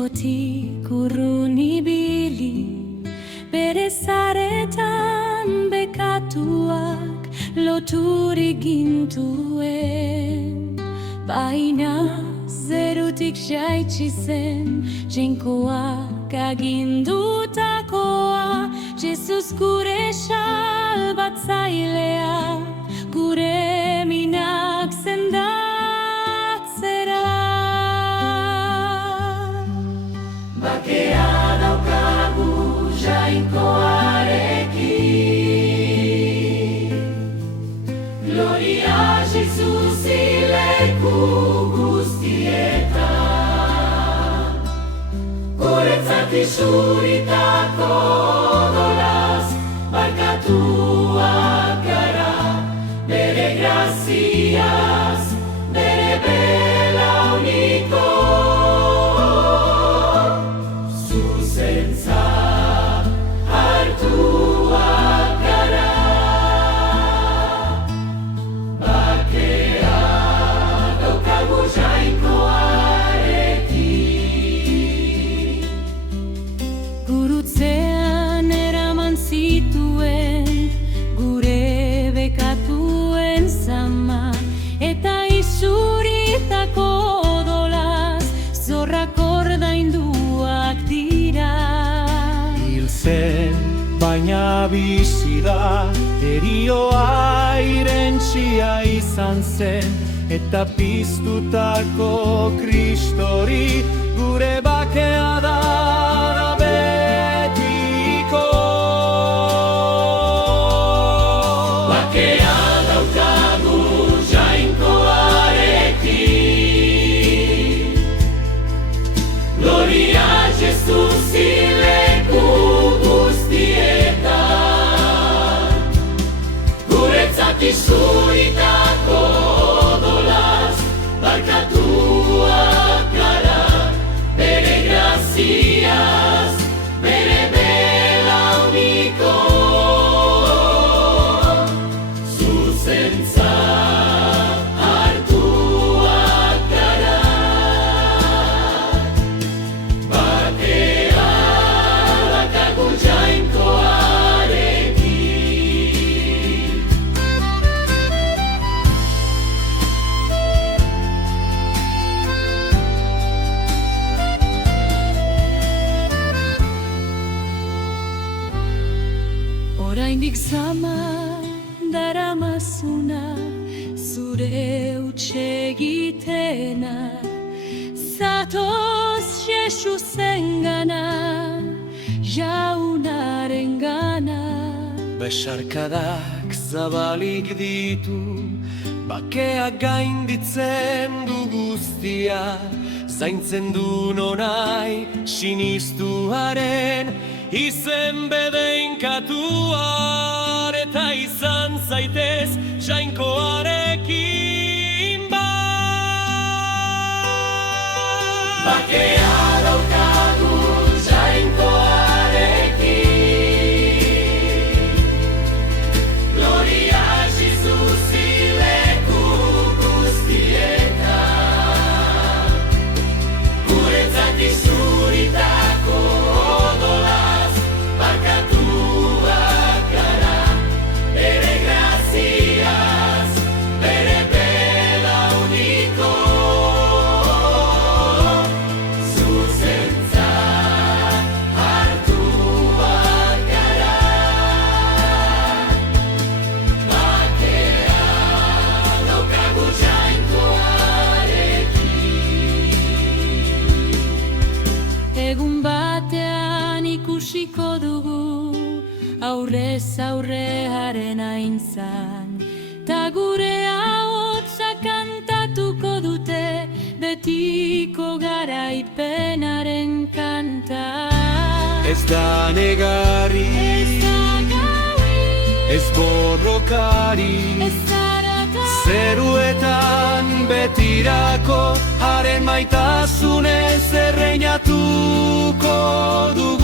Etxekotik urrun ibili, bere zaretan bekatuak loturik gintuen. Baina zerutik jaitsi zen, jainkoak agindutakoa, Jesus gure salbatzailea, gure minak sendatzera. Bakea daukagu jainkoarekin, gloria Jesus leku guztietan, guretzat isuritako odolaz, barkatuak gara, bere graziaz, bere belauniko. Zuzentza hartuak gara, bakea daukagu jainkoarekin. Gurutzean eraman zituen gure bekatuen zama, eta isuritako odolaz zorrak ordainduak dira. Hil zen, baina bizi da, erioa irentsia izan zen, eta piztutako Kristori gure bakea da betiko. Bakea daukagu jainkoarekin, gloria Jesus leku guztietan, guretzat isuritako odolaz, barkatuak gara, bere graziaz, bere belauniko. Zuzentza hartuak gara, bakea daukagu jainkoarekin. Oraindik zama daramazuna, zure hutsegitena, zatoz Jesuzengana, jaunarengana. Besarkadak zabalik ditu, bakea gainditzen du guztia, zaintzen du nonai sinistuaren, izen bedeinkatuar, eta izan zaitez jainkoarekin bat. Bakea daukagu jainkoarekin, gloria Jesus leku guztietan, guretzat isuritako odolaz, barkatuak gara, bere graziaz, bere belauniko. Zuzentza hartuak gara, bakea daukagu jainkoarekin. Egun batean ikusiko dugu, aurrez aurrearen aintzan, ta gure ahotsa kantatuko dute, betiko garaipenaren kanta. Ez da negarri, ez borrokari, zeruetan betirako haren maitasunez erreinatuko dugu.